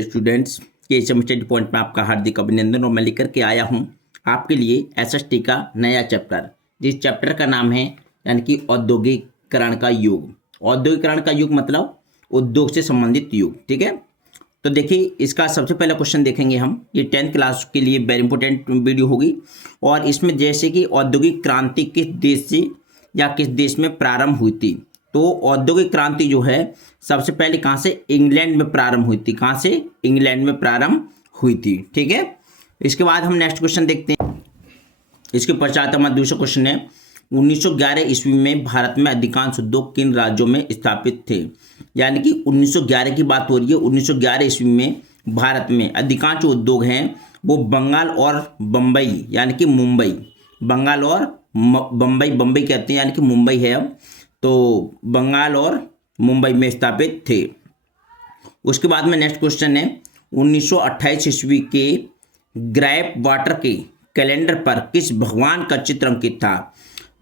Students के study point में आपका हार्दिक अभिनंदन और मैं लेकर के आया हूं आपके लिए एसएसटी का नया चैप्टर, जिस चैप्टर का नाम है यानी कि औद्योगिकरण का युग। औद्योगिकरण का युग मतलब उद्योग से संबंधित युग। ठीक है, तो देखिए इसका सबसे पहला क्वेश्चन देखेंगे हम। ये 10th क्लास के लिए वेरी इंपॉर्टेंट वीडियो होगी और इसमें जैसे कि औद्योगिक क्रांति किस देश से या किस देश में प्रारंभ हुई थी। तो औद्योगिक क्रांति जो है सबसे पहले कहाँ से, इंग्लैंड में प्रारंभ हुई थी। कहाँ से, इंग्लैंड में प्रारंभ हुई थी। ठीक है, इसके बाद हम नेक्स्ट क्वेश्चन देखते हैं। इसके पश्चात हमारा दूसरा क्वेश्चन है 1911 ईस्वी में भारत में अधिकांश उद्योग किन राज्यों में स्थापित थे। यानी कि 1911 की बात हो रही है। 1911 ईस्वी में भारत में अधिकांश उद्योग हैं वो बंगाल और बम्बई यानी कि मुंबई, बंगाल और बम्बई कहते हैं यानी कि मुंबई है अब, तो बंगाल और मुंबई में स्थापित थे। उसके बाद में नेक्स्ट क्वेश्चन है 1928 ईस्वी के ग्रैप वाटर के कैलेंडर पर किस भगवान का चित्र अंकित था।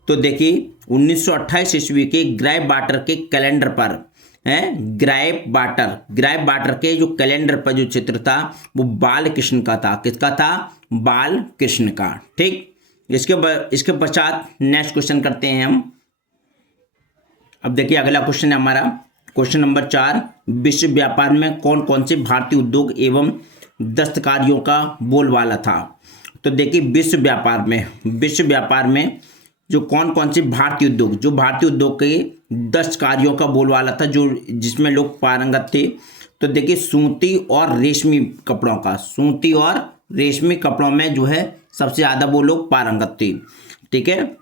तो देखिए 1928 ईस्वी के ग्रैप वाटर के कैलेंडर पर है, ग्रैप वाटर के जो कैलेंडर पर जो चित्र था वो बाल कृष्ण का था। किसका था, बाल कृष्ण का। ठीक, इसके पश्चात नेक्स्ट क्वेश्चन करते हैं हम। अब देखिए अगला क्वेश्चन है हमारा क्वेश्चन नंबर 4, विश्व व्यापार में कौन कौन से भारतीय उद्योग एवं दस्तकारियों का बोलबाला था। तो देखिए विश्व व्यापार में जो कौन कौन से भारतीय उद्योग के दस्तकारियों का बोलबाला था, जो जिसमें लोग पारंगत थे। तो देखिए सूती और रेशमी कपड़ों में जो है सबसे ज़्यादा वो लोग पारंगत थे। ठीक है,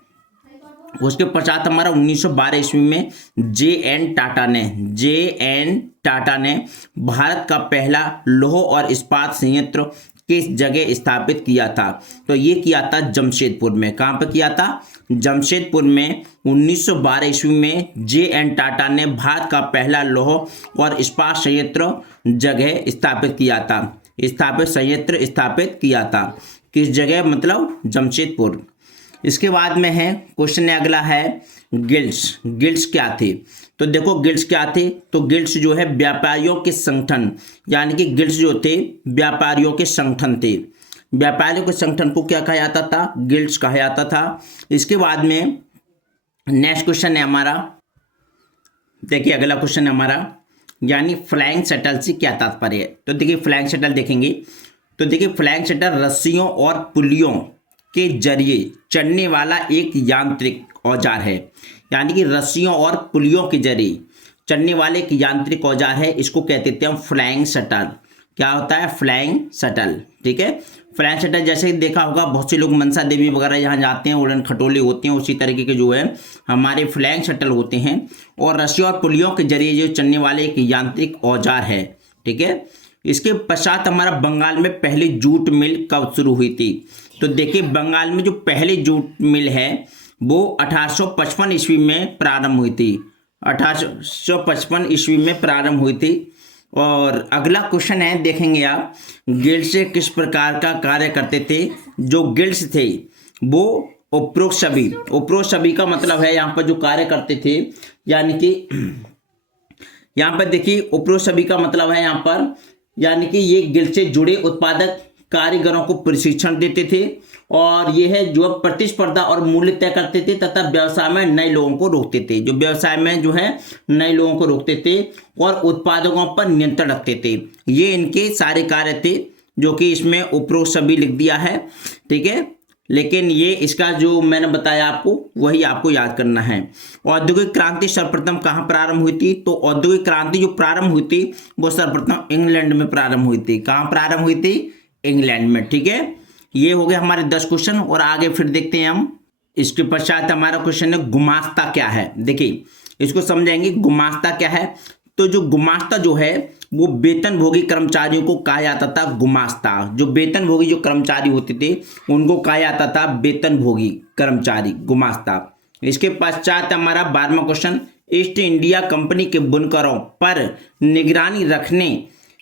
उसके पश्चात हमारा 1912 ईस्वी में जे एन टाटा ने भारत का पहला लौह और इस्पात संयंत्र किस जगह स्थापित किया था। तो ये किया था जमशेदपुर में। कहाँ पे किया था, जमशेदपुर में। 1912 ईस्वी में जे एन टाटा ने भारत का पहला लौह और इस्पात संयंत्र स्थापित किया था। किस जगह, मतलब जमशेदपुर। इसके बाद में है क्वेश्चन अगला है गिल्ड्स क्या थे। तो देखो गिल्ड्स क्या थे, तो गिल्ड्स जो है व्यापारियों के संगठन, यानी कि गिल्ड्स जो थे व्यापारियों के संगठन थे। व्यापारियों के संगठन को क्या कहा जाता था, गिल्ड्स कहा जाता था। इसके बाद में नेक्स्ट क्वेश्चन है हमारा, देखिए अगला क्वेश्चन है हमारा, यानी फ्लाइंग शटल से क्या तात्पर्य है। तो देखिए फ्लाइंग शटल देखेंगे, तो देखिए फ्लाइंग शटल रस्सियों और पुलियों के जरिए चढ़ने वाला एक यांत्रिक औजार है। यानी कि रस्सियों और पुलियों के जरिए चढ़ने वाले एक यांत्रिक औजार है, इसको कहते थे हम फ्लाइंग शटल। क्या होता है, फ्लाइंग शटल। ठीक है, फ्लाइंग शटल जैसे देखा होगा बहुत से लोग मनसा देवी वगैरह यहाँ जाते हैं, उड़न खटोले होते हैं, उसी तरीके के जो है हमारे फ्लाइंग शटल होते हैं और रस्सियों और पुलियों के जरिए जो चढ़ने वाले एक यांत्रिक औजार है। ठीक है, इसके पश्चात हमारा बंगाल में पहली जूट मिल कब शुरू हुई थी। तो देखिए बंगाल में जो पहली जूट मिल है वो 1855 ईस्वी में प्रारंभ हुई थी। 1855 ईस्वी में प्रारंभ हुई थी। और अगला क्वेश्चन है, देखेंगे आप गिल्ड्स से किस प्रकार का कार्य करते थे। जो गिल्ड्स थे वो उपरोक्त सभी का मतलब है यहाँ पर जो कार्य करते थे, यानी कि यहाँ पर देखिए उपरोक्त सभी का मतलब है यहाँ पर, यानी कि ये गिल्ड से जुड़े उत्पादक कारीगरों को प्रशिक्षण देते थे और ये है जो प्रतिस्पर्धा और मूल्य तय करते थे तथा व्यवसाय में नए लोगों को रोकते थे। जो व्यवसाय में जो है नए लोगों को रोकते थे और उत्पादकों पर नियंत्रण रखते थे। ये इनके सारे कार्य थे जो कि इसमें उपरोक्त सभी लिख दिया है। ठीक है, लेकिन ये इसका जो मैंने बताया आपको वही आपको याद करना है। औद्योगिक क्रांति सर्वप्रथम कहाँ प्रारंभ हुई थी। तो औद्योगिक क्रांति जो प्रारंभ हुई थी वो सर्वप्रथम इंग्लैंड में प्रारंभ हुई थी। कहाँ प्रारंभ हुई थी, इंग्लैंड में। ठीक है, ये हो गए हमारे 10 क्वेश्चन और आगे फिर देखते हैं हम। इसके पश्चात हमारा क्वेश्चन है गुमास्ता क्या है। देखिए इसको समझेंगे, गुमास्ता क्या है। तो जो गुमास्ता जो है वो वेतनभोगी कर्मचारियों को कहा जाता था गुमास्ता। जो वेतनभोगी जो कर्मचारी होते थे उनको कहा जाता था वेतनभोगी कर्मचारी, गुमास्ता। इसके पश्चात हमारा 12वां क्वेश्चन, ईस्ट इंडिया कंपनी के बुनकरों पर निगरानी रखने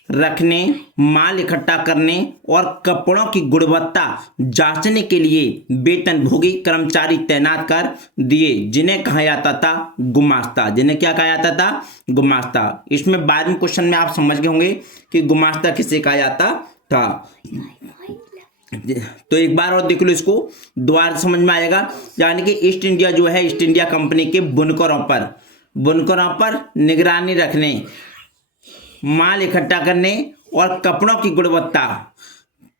रखने, माल इकट्ठा करने और कपड़ों की गुणवत्ता जांचने के लिए वेतनभोगी कर्मचारी तैनात कर दिए, जिन्हें कहा जाता था गुमास्ता। जिन्हें क्या कहा जाता था? गुमास्ता। इसमें बाद में क्वेश्चन में आप समझ गए होंगे कि गुमास्ता किसे कहा जाता था। तो एक बार और देख लो, इसको दोबारा समझ में आएगा। यानी कि ईस्ट इंडिया जो है, ईस्ट इंडिया कंपनी के बुनकरों पर निगरानी रखने, माल इकट्ठा करने और कपड़ों की गुणवत्ता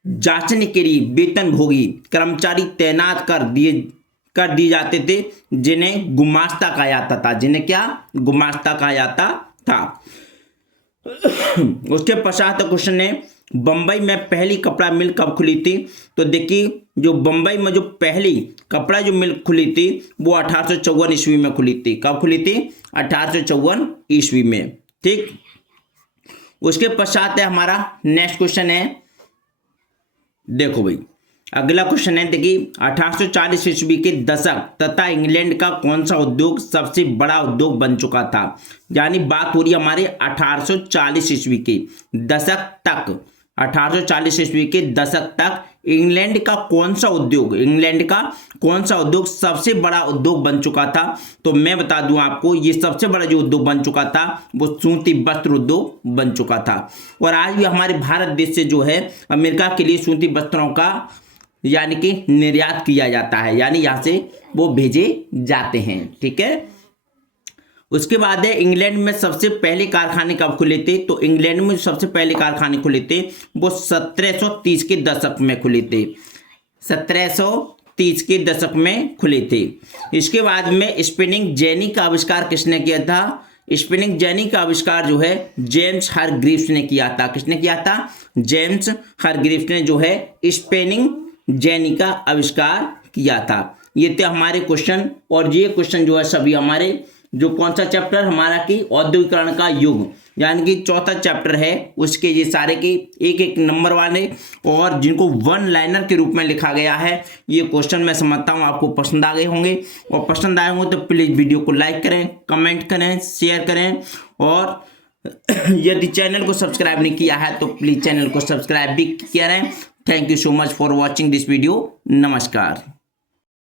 जांचने के लिए वेतनभोगी कर्मचारी तैनात कर दिए जाते थे, जिन्हें गुमास्ता कहा जाता था। जिन्हें क्या? गुमास्ता कहा जाता था। उसके पश्चात क्वेश्चन है, बंबई में पहली कपड़ा मिल कब खुली थी? तो देखिए, जो बंबई में जो पहली कपड़ा जो मिल खुली थी वो 1854 ईस्वी में खुली थी। कब खुली थी? 1854 ईस्वी में। ठीक। उसके पश्चात है हमारा नेक्स्ट क्वेश्चन है, देखो भाई अगला क्वेश्चन है, देखिए 1840 ईस्वी के दशक तथा इंग्लैंड का कौन सा उद्योग सबसे बड़ा उद्योग बन चुका था? यानी बात हो रही है हमारे 1840 ईस्वी के दशक तक। 1840 ईस्वी के दशक तक इंग्लैंड का कौन सा उद्योग सबसे बड़ा उद्योग बन चुका था? तो मैं बता दूं आपको, ये सबसे बड़ा जो उद्योग बन चुका था वो सूती वस्त्र उद्योग बन चुका था। और आज भी हमारे भारत देश से जो है अमेरिका के लिए सूती वस्त्रों का यानी कि निर्यात किया जाता है, यानी यहाँ से वो भेजे जाते हैं। ठीक है। उसके बाद है, इंग्लैंड में सबसे पहले कारखाने कब खुले थे? तो इंग्लैंड में सबसे पहले कारखाने खुले थे वो 1730 के दशक में खुले थे। 1730 के दशक में खुले थे। इसके बाद में स्पिनिंग जेनी का आविष्कार किसने किया था? स्पिनिंग जेनी का आविष्कार जो है जेम्स हारग्रीव्स ने किया था। किसने किया था? जेम्स हारग्रीव्स ने जो है स्पिनिंग जेनी का आविष्कार किया था। ये थे हमारे क्वेश्चन। और ये क्वेश्चन जो है सभी हमारे जो कौन सा चैप्टर हमारा कि औद्योगिकरण का युग, यानी कि चौथा चैप्टर है, उसके ये सारे के एक एक नंबर वाले और जिनको वन लाइनर के रूप में लिखा गया है, ये क्वेश्चन मैं समझता हूँ आपको पसंद आ गए होंगे। और पसंद आए होंगे तो प्लीज़ वीडियो को लाइक करें, कमेंट करें, शेयर करें। और यदि चैनल को सब्सक्राइब नहीं किया है तो प्लीज़ चैनल को सब्सक्राइब भी करें। Thank you so much for watching this video. नमस्कार।